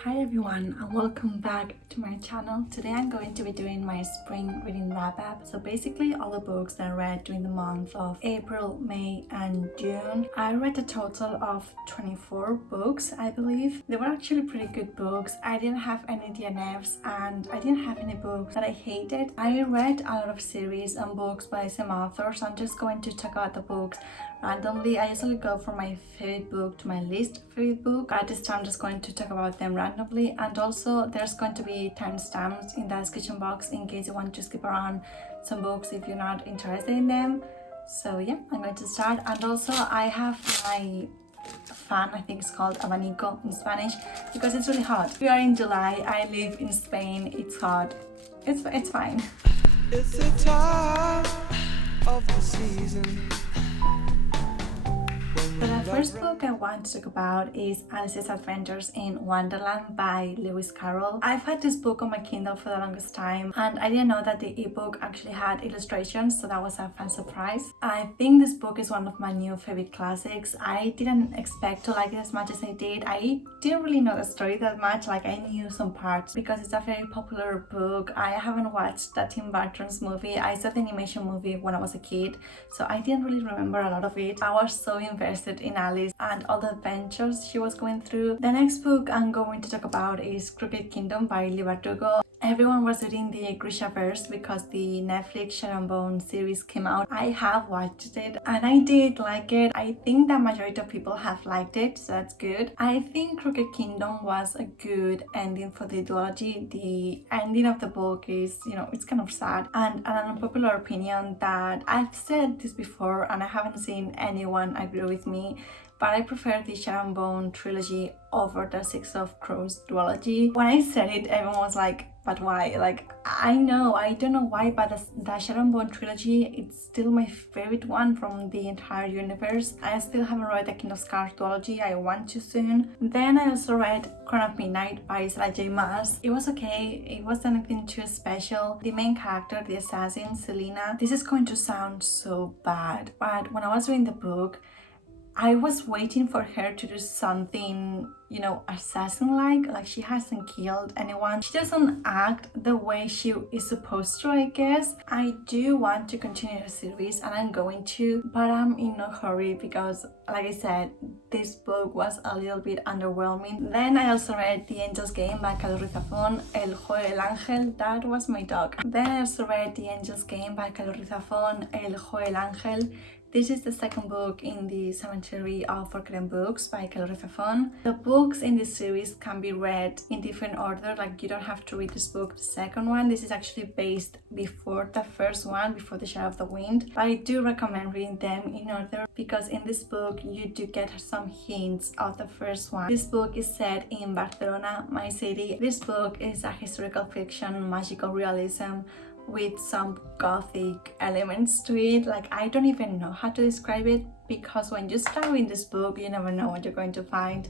Hi everyone and welcome back to my channel. Today I'm going to be doing my spring reading wrap up. So basically all the books that I read during the month of April, May and June. I read a total of 24 books, I believe. They were actually pretty good books. I didn't have any DNFs and I didn't have any books that I hated. I read a lot of series and books by some authors. I'm just going to check out the books randomly. I usually go from my favorite book to my least favorite book. At this time I'm just going to talk about them randomly, and also there's going to be timestamps in the description box in case you want to skip around some books if you're not interested in them. So yeah, I'm going to start. And also I have my fan, I think it's called abanico in Spanish, because it's really hot. We are in July, I live in Spain, it's hot, it's fine. It's the time of the season. So the first book I want to talk about is Alice's Adventures in Wonderland by Lewis Carroll. I've had this book on my Kindle for the longest time and I didn't know that the ebook actually had illustrations, so that was a fun surprise. I think this book is one of my new favorite classics. I didn't expect to like it as much as I did. I didn't really know the story that much, like I knew some parts because it's a very popular book. I haven't watched the Tim Burton's movie. I saw the animation movie when I was a kid, so I didn't really remember a lot of it. I was so invested in Alice and all the adventures she was going through. The next book I'm going to talk about is Crooked Kingdom by Leigh Bardugo. Everyone was reading the Grishaverse because the Netflix Shadow and Bone series came out. I have watched it and I did like it. I think the majority of people have liked it, so that's good. I think Crooked Kingdom was a good ending for the duology. The ending of the book is, it's kind of sad and an unpopular opinion that I've said this before and I haven't seen anyone agree with me, but I prefer the Shadow and Bone trilogy over the Six of Crows duology. When I said it, everyone was like, but why? Like, I don't know why, but the Shadow and Bone trilogy, it's still my favorite one from the entire universe. I still haven't read the King of Scars duology. I want to soon. Then I also read Crown of Midnight by maas. It was okay. It wasn't anything too special. The main character, the assassin, Selena, this is going to sound so bad, but when I was reading the book, I was waiting for her to do something, assassin-like she hasn't killed anyone. She doesn't act the way she is supposed to, I guess. I do want to continue the series and I'm going to, but I'm in no hurry because, like I said, this book was a little bit underwhelming. Then I also read The Angel's Game by zafón, el ángel, that was my dog. Then I also read The Angel's Game by zafón, el ángel. This is the second book in the Cemetery of Forgotten Books by zafón. The books in this series can be read in different order, like you don't have to read this book, the second one. This is actually based before the first one, before The Shadow of the Wind. But I do recommend reading them in order because in this book you do get some hints of the first one. This book is set in Barcelona, my city. This book is a historical fiction, magical realism, with some gothic elements to it. Like, I don't even know how to describe it because when you start reading this book you never know what you're going to find,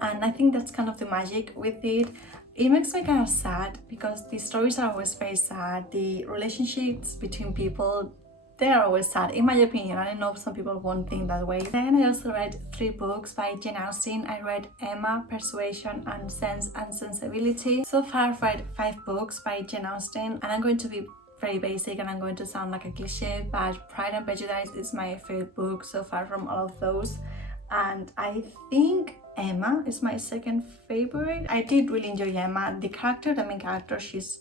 and I think that's kind of the magic with it. It makes me kind of sad because the stories are always very sad. The relationships between people, they're always sad, in my opinion. I know some people won't think that way. Then I also read 3 books by Jane Austen. I read Emma, Persuasion and Sensibility. So far I've read 5 books by Jane Austen and I'm going to be very basic and I'm going to sound like a cliche, but Pride and Prejudice is my favorite book so far from all of those, and I think Emma is my second favorite. I did really enjoy Emma. The main character, she's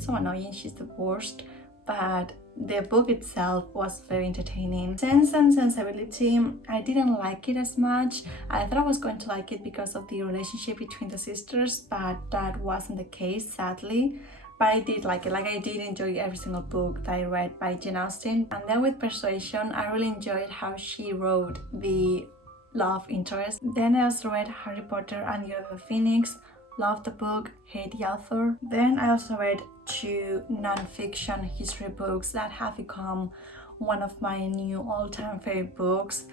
so annoying, she's the worst, but the book itself was very entertaining. Sense and Sensibility, I didn't like it as much. I thought I was going to like it because of the relationship between the sisters, but that wasn't the case, sadly. But I did like it. Like, I did enjoy every single book that I read by Jane Austen. And then with Persuasion, I really enjoyed how she wrote the love interest. Then I also read Harry Potter and the Order of the Phoenix. Loved the book, hate the author. Then I also read 2 non-fiction history books that have become one of my new all-time favorite books,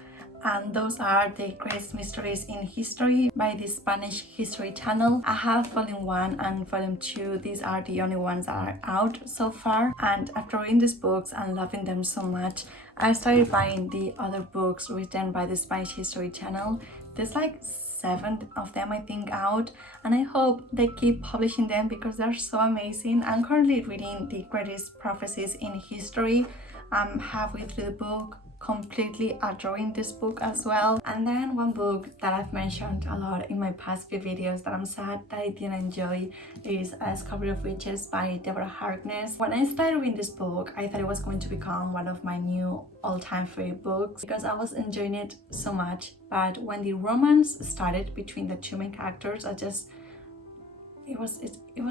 and those are The Greatest Mysteries in History by the Spanish History Channel. I have volume 1 and volume 2. These are the only ones that are out so far, and after reading these books and loving them so much, I started buying the other books written by the Spanish History Channel. There's like 7 of them I think out, and I hope they keep publishing them because they're so amazing. I'm currently reading the greatest prophecies in history. I'm halfway through the book, completely adoring this book as well. And then one book that I've mentioned a lot in my past few videos that I'm sad that I didn't enjoy is A Discovery of Witches by Deborah Harkness. When I started reading this book, I thought it was going to become one of my new all-time favorite books because I was enjoying it so much. But when the romance started between the two main characters, it was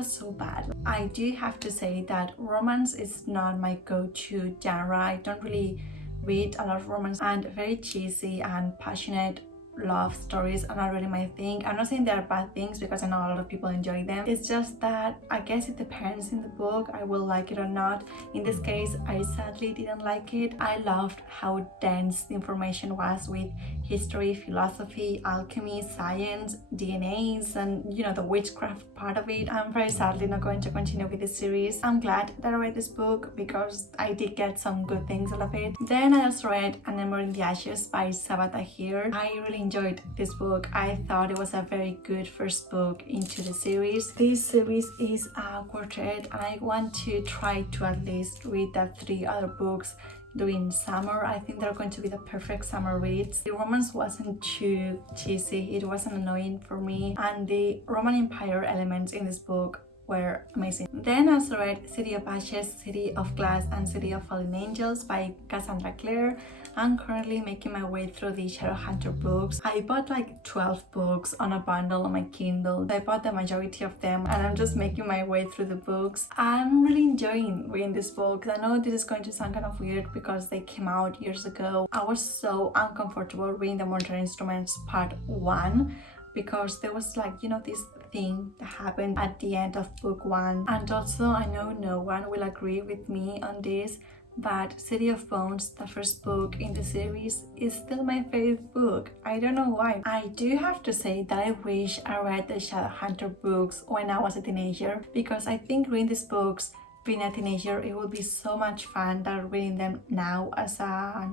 so bad. I do have to say that romance is not my go-to genre. I don't really read a lot of romance, and very cheesy and passionate love stories are not really my thing. I'm not saying they are bad things because I know a lot of people enjoy them. It's just that I guess it depends in the book. I will like it or not. In this case, I sadly didn't like it. I loved how dense the information was with history, philosophy, alchemy, science, DNAs, and the witchcraft part of it. I'm very sadly not going to continue with this series. I'm glad that I read this book because I did get some good things out of it. Then I also read An Ember in the Ashes by Sabaa Tahir. I really enjoyed this book. I thought it was a very good first book into the series. This series is a quartet, and I want to try to at least read the 3 other books during summer. I think they're going to be the perfect summer reads. The romance wasn't too cheesy, it wasn't annoying for me, and the Roman Empire elements in this book were amazing. Then I also read City of Ashes, City of Glass, and City of Fallen Angels by Cassandra Clare. I'm currently making my way through the Shadowhunter books. I bought like 12 books on a bundle on my Kindle. I bought the majority of them, and I'm just making my way through the books. I'm really enjoying reading this book. I know this is going to sound kind of weird because they came out years ago. I was so uncomfortable reading the Modern Instruments Part 1 because there was like, this thing that happened at the end of book 1. And also, I know no one will agree with me on this, but City of Bones, the first book in the series, is still my favorite book. I don't know why. I do have to say that I wish I read the Shadowhunter books when I was a teenager, because I think reading these books being a teenager, it would be so much fun than reading them now as a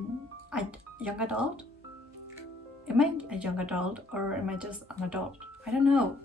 young adult. Am I a young adult or am I just an adult? I don't know.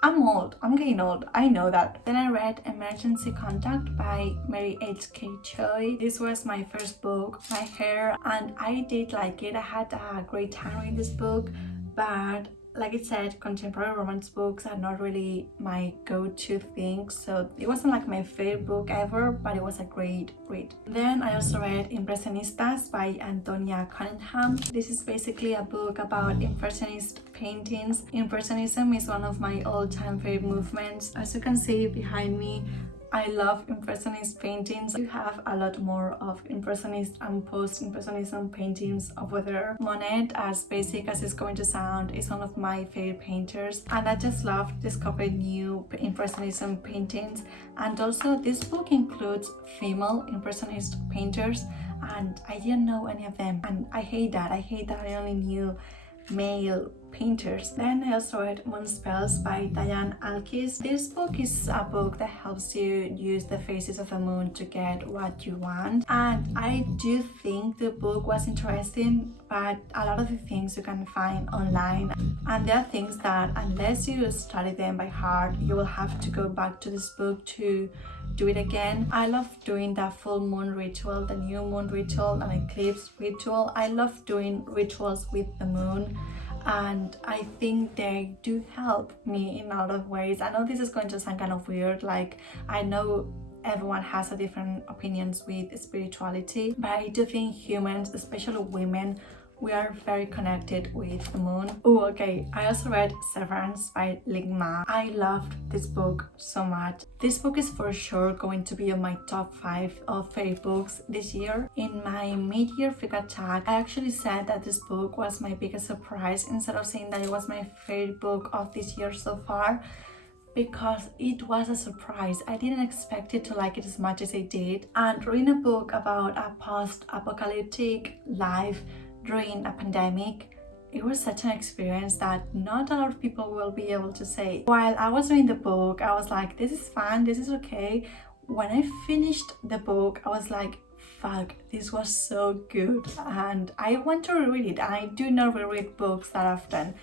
I'm old. I'm getting old. I know that. Then I read Emergency Contact by Mary H.K. Choi. This was my first book, tahereh, and I did like it. I had a great time reading this book, but like I said, contemporary romance books are not really my go-to thing, so it wasn't like my favorite book ever, but it was a great read. Then I also read Impresionistas by Antonia Cunningham. This is basically a book about impressionist paintings. Impressionism is one of my all-time favorite movements. As you can see behind me, I love impressionist paintings. You have a lot more of impressionist and post-impressionism paintings over there. Monet, as basic as it's going to sound, is one of my favorite painters, and I just love discovering new impressionism paintings. And also this book includes female impressionist painters, and I didn't know any of them, and I hate that. I only knew male painters. Then I also read Moon Spells by Diane ahlquist. This book is a book that helps you use the phases of the moon to get what you want, and I do think the book was interesting, but a lot of the things you can find online, and there are things that unless you study them by heart, you will have to go back to this book to do it again. I love doing the full moon ritual, the new moon ritual, and eclipse ritual. I love doing rituals with the moon, and I think they do help me in a lot of ways. I know this is going to sound kind of weird, like I know everyone has a different opinions with spirituality, but I do think humans, especially women, we are very connected with the moon. Oh, okay. I also read Severance by ling. I loved this book so much. This book is for sure going to be on my top 5 of favorite books this year. In my mid-year figure tag, I actually said that this book was my biggest surprise instead of saying that it was my favorite book of this year so far, because it was a surprise. I didn't expect it to like it as much as I did. And reading a book about a post-apocalyptic life during a pandemic, it was such an experience that not a lot of people will be able to say. While I was reading the book, I was like, this is fun, this is okay. When I finished the book, I was like, fuck, this was so good and I want to reread it. And I do not reread books that often,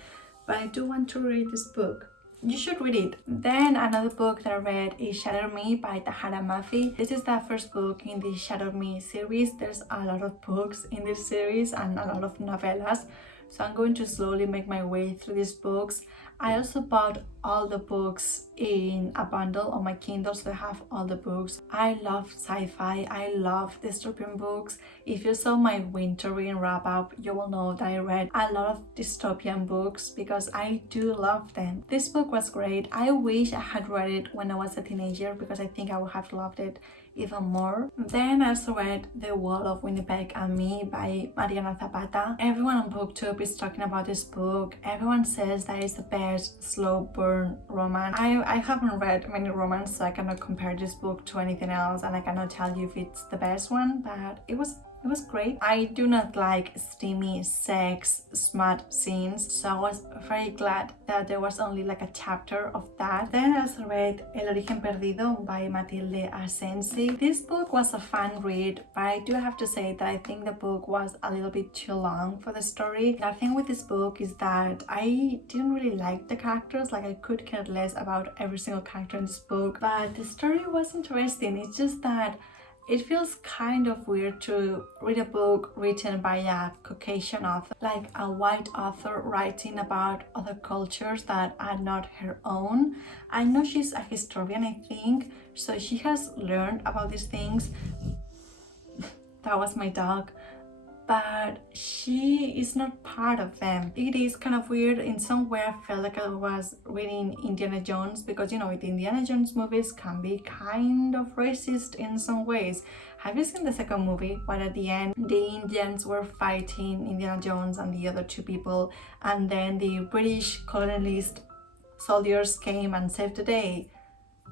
but I do want to read this book. You should read it. Then another book that I read is Shatter Me by Tahereh Mafi. This is the first book in the Shatter Me series. There's a lot of books in this series and a lot of novellas, so I'm going to slowly make my way through these books. I also bought all the books in a bundle on my Kindle, so I have all the books. I love sci-fi, I love dystopian books. If you saw my winter reading wrap-up, you will know that I read a lot of dystopian books because I do love them. This book was great. I wish I had read it when I was a teenager because I think I would have loved it even more. Then I also read The Wall of Winnipeg and Me by Mariana. Everyone on BookTube is talking about this book. Everyone says that it's the best slow burn romance. I haven't read many romance, so I cannot compare this book to anything else and I cannot tell you if it's the best one, but it was great. I do not like steamy sex smut scenes, so I was very glad that there was only like a chapter of that. Then I also read El Origen Perdido by Matilde Asensi. This book was a fun read, but I do have to say that I think the book was a little bit too long for the story. The thing with this book is that I didn't really like the characters, like I could care less about every single character in this book, but the story was interesting. It's just that it feels kind of weird to read a book written by a Caucasian author, like a white author writing about other cultures that are not her own. I know she's a historian, I think, so she has learned about these things. That was my dog. But she is not part of them. It is kind of weird. In some way I felt like I was reading Indiana Jones because, you know, the Indiana Jones movies can be kind of racist in some ways. Have you seen the second movie where at the end the Indians were fighting Indiana Jones and the other two people, and then the British colonialist soldiers came and saved the day?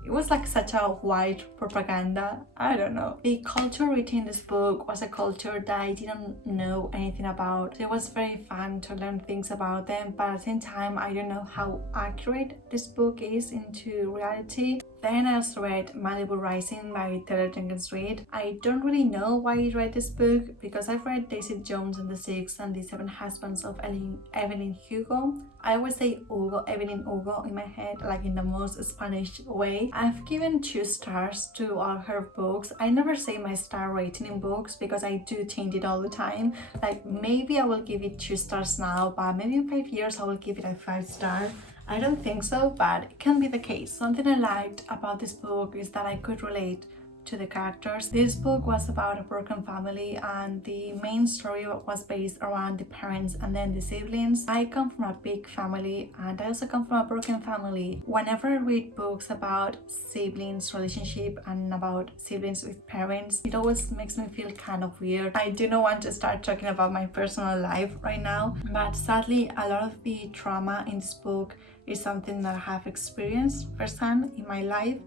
It was like such a white propaganda. I don't know. The culture written in this book was a culture that I didn't know anything about. It was very fun to learn things about them, but at the same time, I don't know how accurate this book is into reality. Then I also read Malibu Rising by Taylor Jenkins Reid. I don't really know why I read this book because I've read Daisy Jones and the Six and the Seven Husbands of Evelyn Hugo. I always say Hugo, Evelyn Hugo in my head, like in the most Spanish way. I've given 2 stars to all her books. I never say my star rating in books because I do change it all the time. Like maybe I will give it 2 stars now, but maybe in 5 years I will give it a 5-star. I don't think so, but it can be the case. Something I liked about this book is that I could relate to the characters. This book was about a broken family and the main story was based around the parents and then the siblings. I come from a big family and I also come from a broken family. Whenever I read books about siblings relationship and about siblings with parents, it always makes me feel kind of weird. I do not want to start talking about my personal life right now, but sadly a lot of the trauma in this book is something that I have experienced firsthand in my life.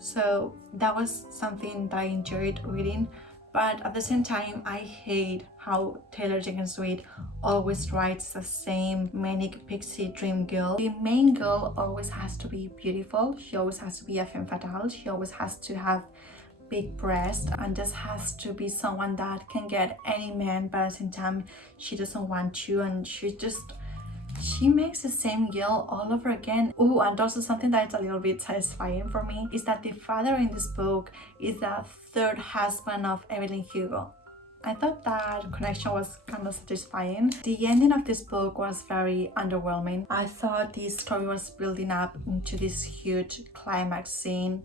So that was something that I enjoyed reading, but at the same time I hate how Taylor Jenkins Reid always writes the same manic pixie dream girl. The main girl always has to be beautiful, she always has to be a femme fatale, she always has to have big breasts and just has to be someone that can get any man, but at the same time she doesn't want to, and she makes the same girl all over again. Oh, and also something that's a little bit satisfying for me is that the father in this book is the 3rd husband of Evelyn Hugo. I thought that connection was kind of satisfying. The ending of this book was very underwhelming. I thought the story was building up into this huge climax scene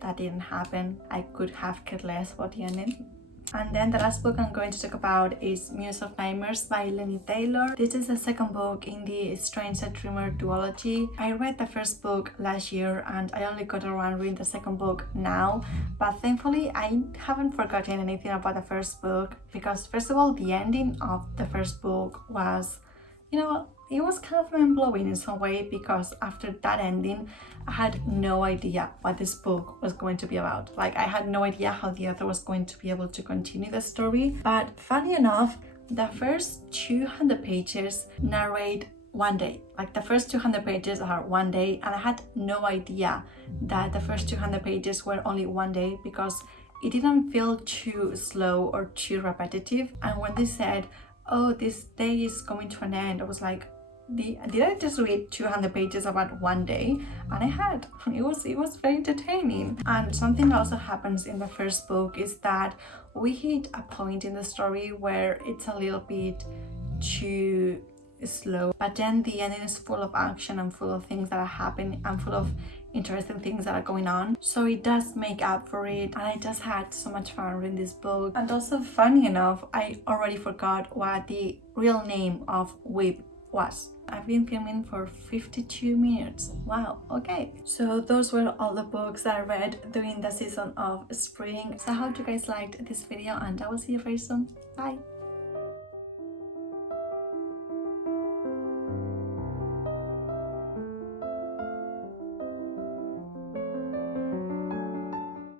that didn't happen. I could have cared less about the ending. And then the last book I'm going to talk about is Muse of Nightmares by Laini Taylor. This is the second book in the Stranger Dreamer duology. I read the first book last year and I only got around reading the second book now, but thankfully I haven't forgotten anything about the first book because first of all the ending of the first book was, you know, it was kind of mind-blowing in some way because after that ending I had no idea what this book was going to be about. Like I had no idea how the author was going to be able to continue the story, but funny enough the first 200 pages narrate one day. Like the first 200 pages are one day, and I had no idea that the first 200 pages were only one day because it didn't feel too slow or too repetitive. And when they said, oh, this day is coming to an end, I was like, did I just read 200 pages about one day? And I had. It was very entertaining. And something that also happens in the first book is that we hit a point in the story where it's a little bit too slow, but then the ending is full of action and full of things that are happening and full of interesting things that are going on, so it does make up for it. And I just had so much fun reading this book. And also, funny enough, I already forgot what the real name of Whip was. I've been filming for 52 minutes. Wow, okay. So those were all the books that I read during the season of spring. So I hope you guys liked this video, and I will see you very soon. Bye.